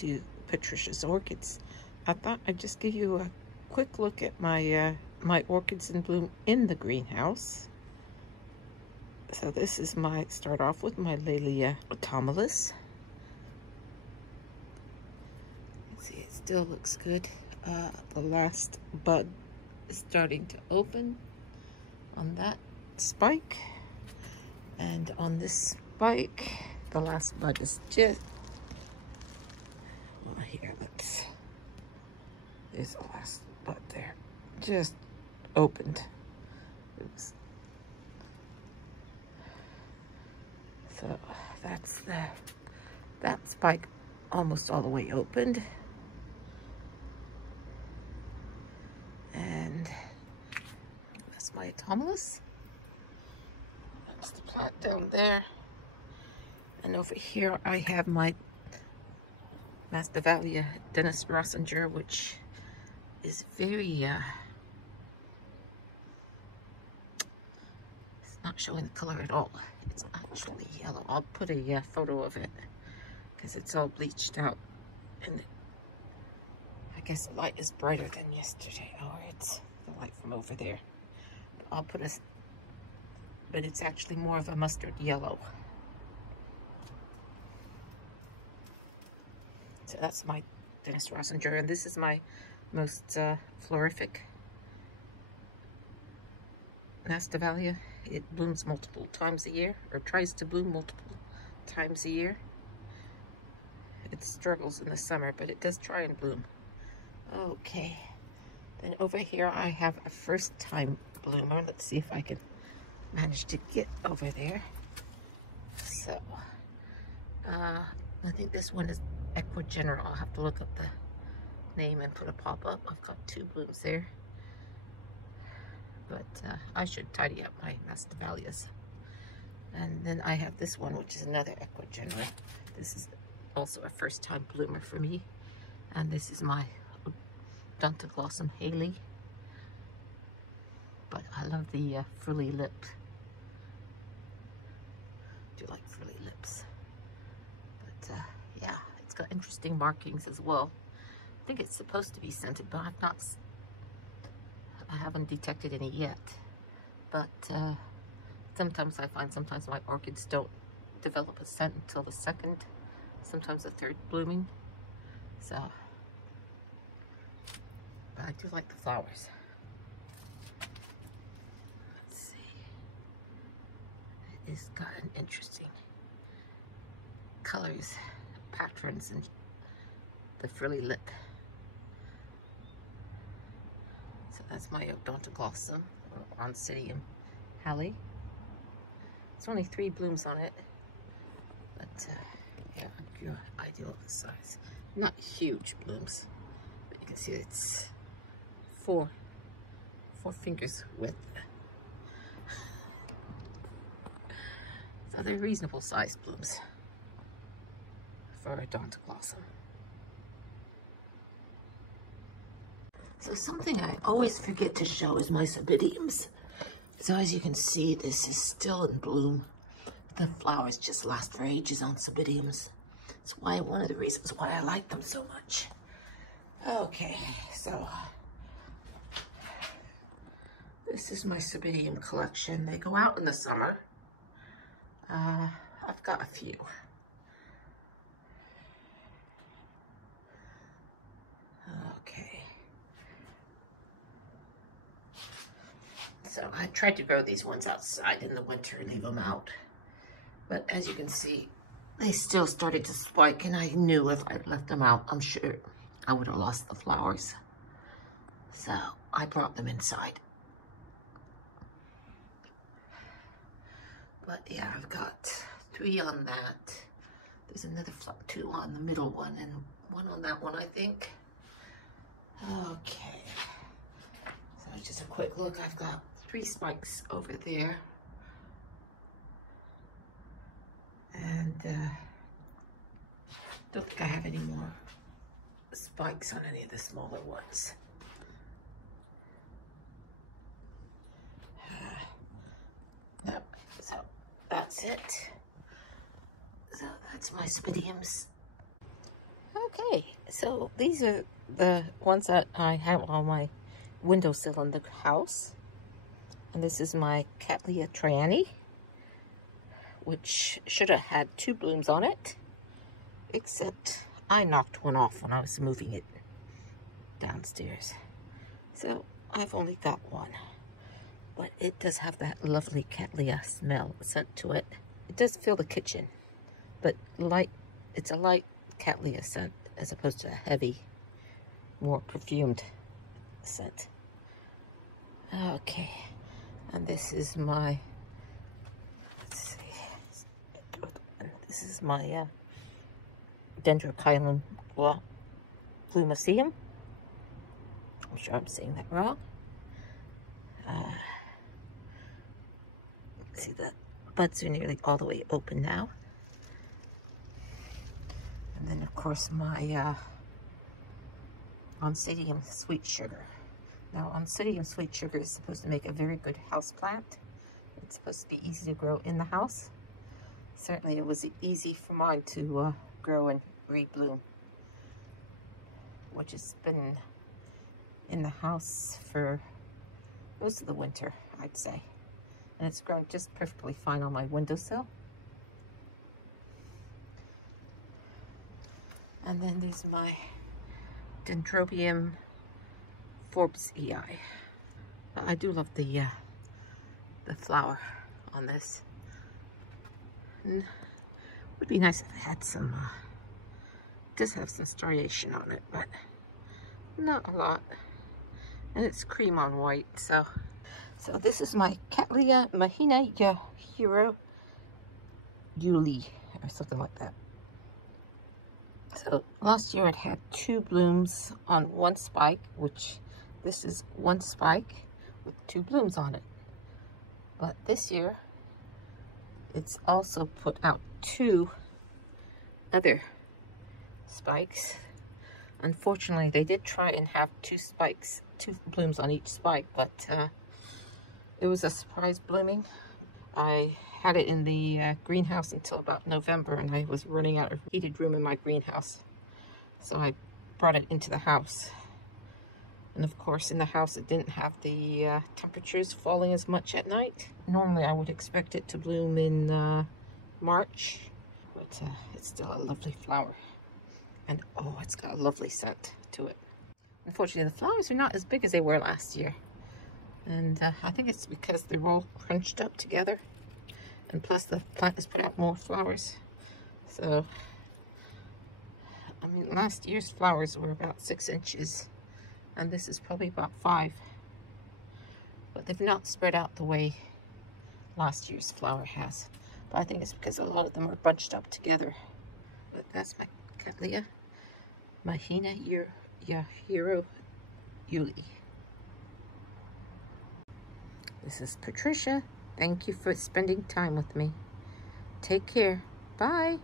to Patricia's orchids. I thought I'd just give you a quick look at my my orchids in bloom in the greenhouse. So this is start off with my Laelia autumnalis. See, it still looks good. The last bud is starting to open on that spike, and on this spike the last bud is just, well, here, there's the last bud there, just opened. Oops. So that's that spike almost all the way opened. And that's my autumnalis. That's the plant down there. And over here I have my Masdevallia Denis Roessiger, which is very, it's not showing the color at all. It's actually yellow. I'll put a photo of it because it's all bleached out. And I guess the light is brighter than yesterday. Or it's the light from over there. I'll put but it's actually more of a mustard yellow. So that's my Denis Roessiger, and this is my most florific Masdevallia. It blooms multiple times a year, or tries to bloom multiple times a year. It struggles in the summer, but it does try and bloom. Okay, then over here I have a first time bloomer. Let's see if I can manage to get over there. So, I think this one is Equigeneral. I'll have to look up the name and put a pop-up. I've got two blooms there. But I should tidy up my Masdevallias. And then I have this one, which is another Equigeneral. This is also a first time bloomer for me. And this is my Odontoglossum hallii. But I love the frilly lip. I do like frilly lips. But yeah, it's got interesting markings as well. I think it's supposed to be scented, but I haven't detected any yet. But sometimes I find my orchids don't develop a scent until the second, sometimes the third blooming. So, but I do like the flowers. Let's see. It's got an interesting colors, patterns, and the frilly lip. So that's my Odontoglossum, or Oncidium hallii. It's only 3 blooms on it, but yeah, good idea of the size. Not huge blooms, but you can see it's 4 fingers width. So they're reasonable sized blooms for Odontoglossum. So something I always forget to show is my Cymbidiums. So as you can see, this is still in bloom. The flowers just last for ages on Cymbidiums. That's one of the reasons why I like them so much. Okay, so this is my Cymbidium collection. They go out in the summer. I've got a few. Okay. So I tried to grow these ones outside in the winter and leave them out. But as you can see, they still started to spike, and I knew if I'd left them out, I'm sure I would have lost the flowers. So I brought them inside. But yeah, I've got 3 on that. There's another 2 on the middle one, and 1 on that one, I think. Okay. So just a quick look. I've got 3 spikes over there. And don't think I have any more spikes on any of the smaller ones. Yep. So that's it. So that's my Cymbidiums. Okay, so these are the ones that I have on my windowsill in the house. And this is my Cattleya trianae, which should have had 2 blooms on it, except I knocked one off when I was moving it downstairs. So I've only got one, but it does have that lovely Cattleya smell scent to it. It does fill the kitchen, but it's a light Cattleya scent as opposed to a heavy, more perfumed scent. Okay, and this is my, let's see, this is my Dendrochilum glumaceum. I'm sure I'm saying that wrong. See, the buds are nearly all the way open now. And then, of course, my Oncidium sweet sugar. Now, Oncidium sweet sugar is supposed to make a very good house plant. It's supposed to be easy to grow in the house. Certainly, it was easy for mine to grow and rebloom, which has been in the house for most of the winter, I'd say. And it's grown just perfectly fine on my windowsill. And then there's my Dendrobium forbesii. I do love the flower on this. And it would be nice if it had some, it does have some striation on it, but not a lot. And it's cream on white, so this is my Cattleya Mahina Yahiro Ulii, or something like that. So last year it had 2 blooms on one spike, which this is one spike with 2 blooms on it. But this year it's also put out 2 other spikes. Unfortunately, they did try and have 2 blooms on each spike, but it was a surprise blooming. I had it in the greenhouse until about November, and I was running out of heated room in my greenhouse. So I brought it into the house. And of course, in the house, it didn't have the temperatures falling as much at night. Normally, I would expect it to bloom in March, but it's still a lovely flower. And oh, it's got a lovely scent to it. Unfortunately, the flowers are not as big as they were last year. And I think it's because they're all crunched up together. And plus the plant has put out more flowers. So, I mean, last year's flowers were about 6 inches. And this is probably about 5. But they've not spread out the way last year's flower has. But I think it's because a lot of them are bunched up together. But that's my Cattleya Mahina Yahiro Ulii. This is Patricia. Thank you for spending time with me. Take care. Bye.